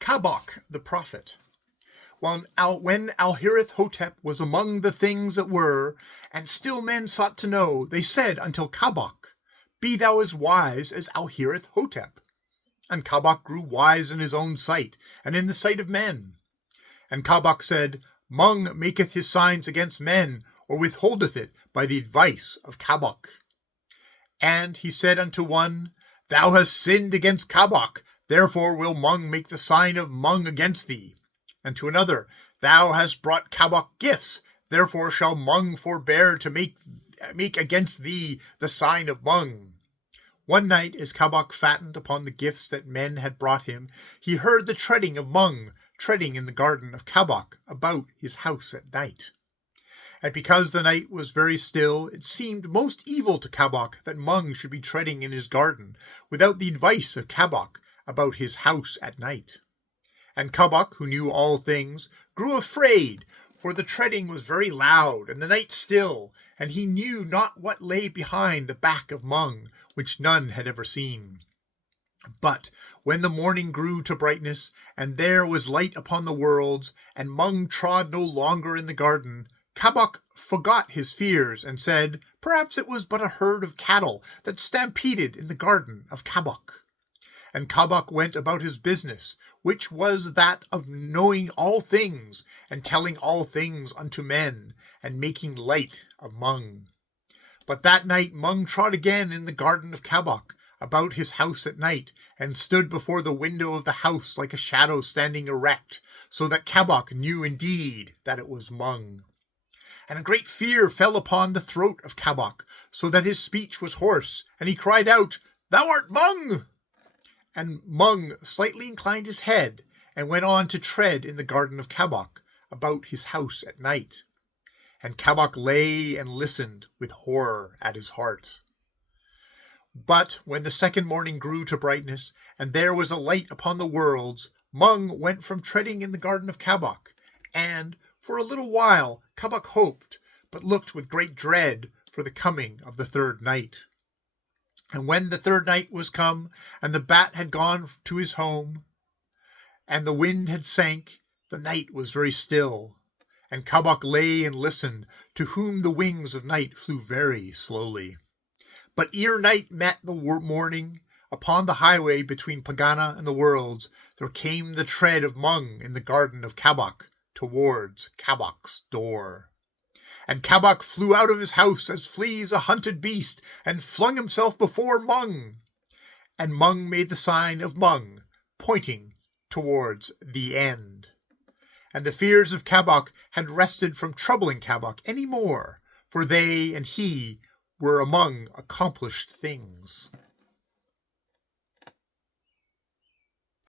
Kbk Da Prpht. When Alhireth Hotep was among the things that were, and still men sought to know, they said until Kbk, "Be thou as wise as Alhireth Hotep." And Kbk grew wise in his own sight, and in the sight of men. And Kbk said, "Mung maketh his signs against men, or withholdeth it by the advice of Kbk." And he said unto one, "Thou hast sinned against Kbk, therefore will Mung make the sign of Mung against thee." And to another, "Thou hast brought Kbk gifts, therefore shall Mung forbear to make against thee the sign of Mung." One night, as Kbk fattened upon the gifts that men had brought him, he heard the treading of Mung, treading in the garden of Kbk, about his house at night. And because the night was very still, it seemed most evil to Kbk that Mung should be treading in his garden, without the advice of Kbk, about his house at night. And Kbk, who knew all things, grew afraid, for the treading was very loud, and the night still, and he knew not what lay behind the back of Mung, which none had ever seen. But when the morning grew to brightness, and there was light upon the worlds, and Mung trod no longer in the garden, Kbk forgot his fears, and said, "Perhaps it was but a herd of cattle that stampeded in the garden of Kbk." And Kbk went about his business, which was that of knowing all things, and telling all things unto men, and making light of Mung. But that night Mung trod again in the garden of Kbk, about his house at night, and stood before the window of the house like a shadow standing erect, so that Kbk knew indeed that it was Mung. And a great fear fell upon the throat of Kbk, so that his speech was hoarse, and he cried out, "Thou art Mung!" And Mung slightly inclined his head, and went on to tread in the garden of Kbk, about his house at night. And Kbk lay and listened with horror at his heart. But when the second morning grew to brightness, and there was a light upon the worlds, Mung went from treading in the garden of Kbk, and for a little while Kbk hoped, but looked with great dread for the coming of the third night. And when the third night was come, and the bat had gone to his home, and the wind had sank, the night was very still. And Kbk lay and listened, to whom the wings of night flew very slowly. But ere night met the morning, upon the highway between Pagana and the worlds, there came the tread of Mung in the garden of Kbk, towards Kbk's door. And Kbk flew out of his house as flees a hunted beast, and flung himself before Mung. And Mung made the sign of Mung, pointing towards the end. And the fears of Kbk had rested from troubling Kbk any more, for they and he were among accomplished things.